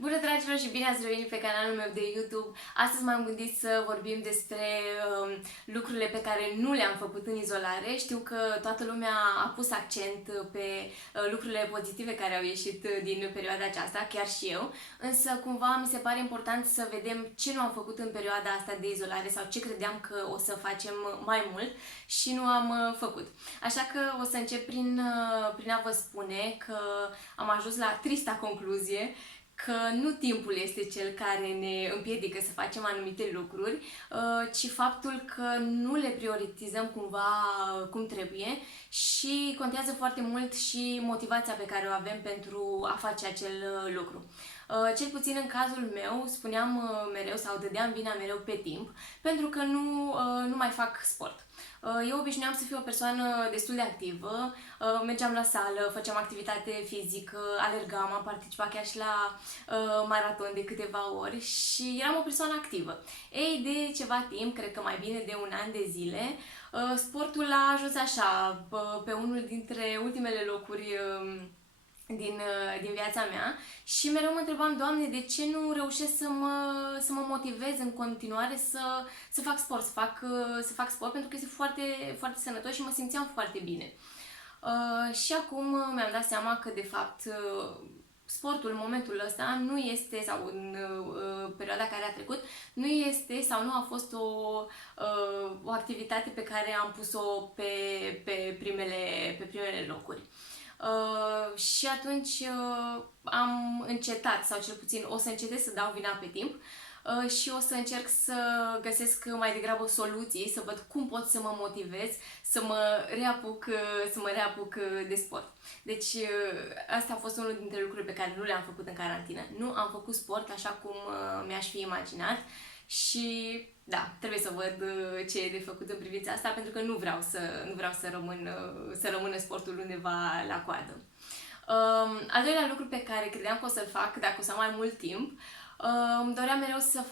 Bună, dragilor, și bine ați revenit pe canalul meu de YouTube. Astăzi m-am gândit să vorbim despre lucrurile pe care nu le-am făcut în izolare. Știu că toată lumea a pus accent pe lucrurile pozitive care au ieșit din perioada aceasta, chiar și eu. Însă, cumva, mi se pare important să vedem ce nu am făcut în perioada asta de izolare sau ce credeam că o să facem mai mult și nu am făcut. Așa că o să încep prin a vă spune că am ajuns la trista concluzie că nu timpul este cel care ne împiedică să facem anumite lucruri, ci faptul că nu le prioritizăm cumva cum trebuie și contează foarte mult și motivația pe care o avem pentru a face acel lucru. Cel puțin în cazul meu, spuneam mereu sau dădeam vina mereu pe timp, pentru că nu mai fac sport. Eu obișnuiam să fiu o persoană destul de activă, mergeam la sală, făceam activitate fizică, alergam, am participat chiar și la maraton de câteva ori și eram o persoană activă. Ei, de ceva timp, cred că mai bine de un an de zile, sportul a ajuns așa, pe unul dintre ultimele locuri din viața mea și mereu mă întrebam, Doamne, de ce nu reușesc să mă motivez în continuare să fac sport, să fac sport, pentru că este foarte, foarte sănătos și mă simțeam foarte bine. Și acum mi-am dat seama că, de fapt, sportul în momentul ăsta nu este, sau în perioada care a trecut, nu este sau nu a fost o activitate pe care am pus-o pe primele locuri. Și atunci am încetat, sau cel puțin o să încetez să dau vina pe timp și o să încerc să găsesc mai degrabă soluții, să văd cum pot să mă motivez, să mă reapuc de sport. Deci asta a fost unul dintre lucrurile pe care nu le-am făcut în carantină. Nu am făcut sport așa cum mi-aș fi imaginat și da, trebuie să văd ce e de făcut în privința asta, pentru că nu vreau să rămână sportul undeva la coadă. Al doilea lucru pe care credeam că o să-l fac dacă o să am mai mult timp, îmi doream mereu să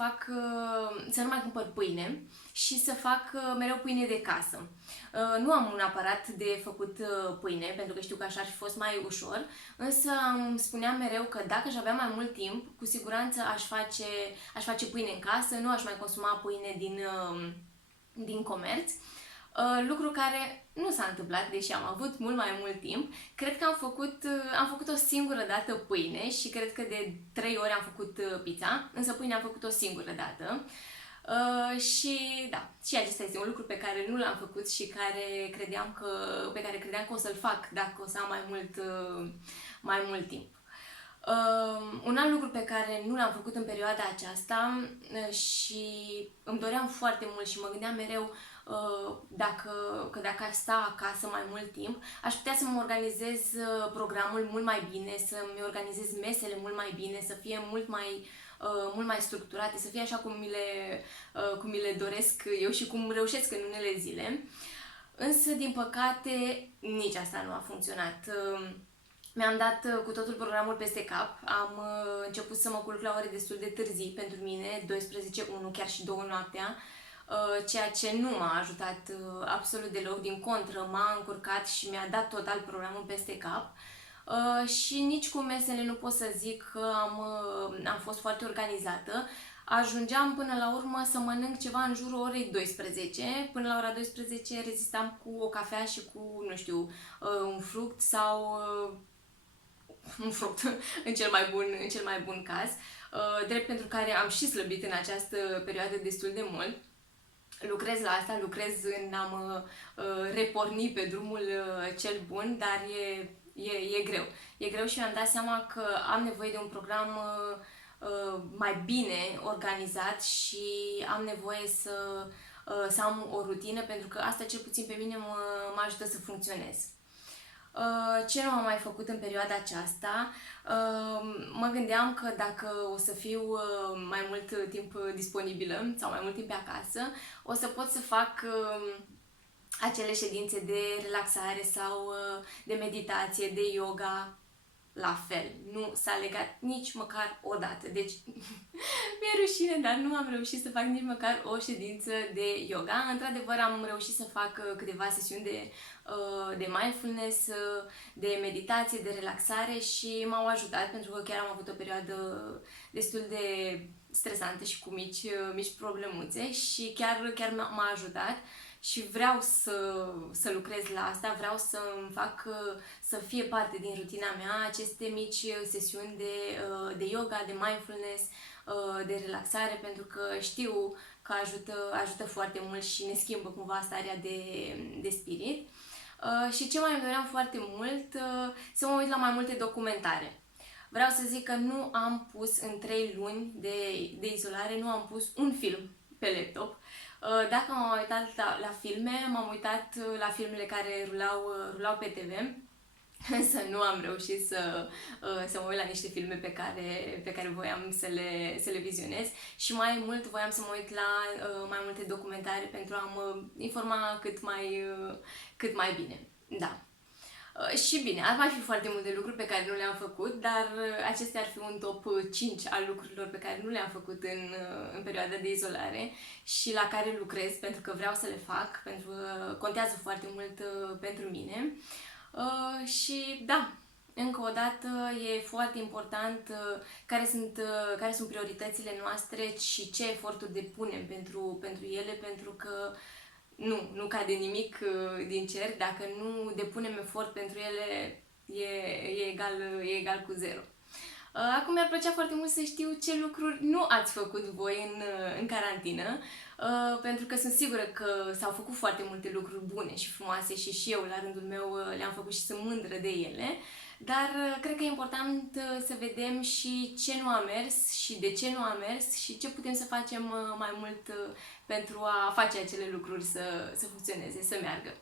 nu mai cumpăr pâine și să fac mereu pâine de casă. Nu am un aparat de făcut pâine, pentru că știu că așa ar fi fost mai ușor, însă îmi spuneam mereu că dacă aș avea mai mult timp, cu siguranță aș face pâine în casă, nu aș mai consuma pâine din comerț. Lucru care nu s-a întâmplat, deși am avut mult mai mult timp. Cred că am făcut o singură dată pâine și cred că de 3 ori am făcut pizza, însă pâine am făcut o singură dată. Și da, și acesta este un lucru pe care nu l-am făcut și pe care credeam că o să-l fac dacă o să am mai mult timp. Un alt lucru pe care nu l-am făcut în perioada aceasta și îmi doream foarte mult și mă gândeam mereu că dacă aș sta acasă mai mult timp, aș putea să mă organizez programul mult mai bine, să-mi organizez mesele mult mai bine, să fie mult mai structurate, să fie așa cum mi le doresc eu și cum reușesc în unele zile. Însă, din păcate, nici asta nu a funcționat. Mi-am dat cu totul programul peste cap, am început să mă culc la ore destul de târzii pentru mine, 12, 1, chiar și 2 noaptea, ceea ce nu m-a ajutat absolut deloc, din contră m-a încurcat și mi-a dat total programul peste cap. Și nici cu mesele nu pot să zic că am fost foarte organizată. Ajungeam până la urmă să mănânc ceva în jurul orei 12. Până la ora 12 rezistam cu o cafea și cu, nu știu, un fruct sau un fruct în cel mai bun caz. Drept pentru care am și slăbit în această perioadă destul de mult. Lucrez la asta, lucrez în a-mă reporni pe drumul cel bun, dar e greu. E greu și mi-am dat seama că am nevoie de un program mai bine organizat și am nevoie să am o rutină, pentru că asta cel puțin pe mine mă ajută să funcționez. Ce nu am mai făcut în perioada aceasta? Mă gândeam că dacă o să fiu mai mult timp disponibilă sau mai mult timp pe acasă, o să pot să fac acele ședințe de relaxare sau de meditație, de yoga. la fel. Nu s-a legat nici măcar o dată. Deci mi-e rușine, dar nu am reușit să fac nici măcar o ședință de yoga. Într-adevăr, am reușit să fac câteva sesiuni de mindfulness, de meditație, de relaxare și m-au ajutat pentru că chiar am avut o perioadă destul de stresantă și cu mici problemuțe și chiar m-a ajutat. Și vreau să lucrez la asta, vreau să îmi fac să fie parte din rutina mea aceste mici sesiuni de yoga, de mindfulness, de relaxare, pentru că știu că ajută foarte mult și ne schimbă cumva starea de spirit. Și ce mai îmi doream foarte mult, să mă uit la mai multe documentare. Vreau să zic că nu am pus în 3 luni de izolare, nu am pus un film pe laptop. Dacă m-am uitat la filme, m-am uitat la filmele care rulau pe TV, însă nu am reușit să mă uit la niște filme pe care voiam să le vizionez și mai mult voiam să mă uit la mai multe documentare pentru a mă informa cât mai bine. Da. Și bine, ar mai fi foarte multe lucruri pe care nu le-am făcut, dar acestea ar fi un top 5 al lucrurilor pe care nu le-am făcut în perioada de izolare și la care lucrez pentru că vreau să le fac, pentru că contează foarte mult pentru mine. Și da, încă o dată e foarte important care sunt prioritățile noastre și ce eforturi depunem pentru ele, pentru că nu cade nimic din cer, dacă nu depunem efort pentru ele, e egal cu 0. Acum mi-ar plăcea foarte mult să știu ce lucruri nu ați făcut voi în carantină, pentru că sunt sigură că s-au făcut foarte multe lucruri bune și frumoase și eu la rândul meu le-am făcut și sunt mândră de ele, dar cred că e important să vedem și ce nu a mers și de ce nu a mers și ce putem să facem mai mult pentru a face acele lucruri să funcționeze, să meargă.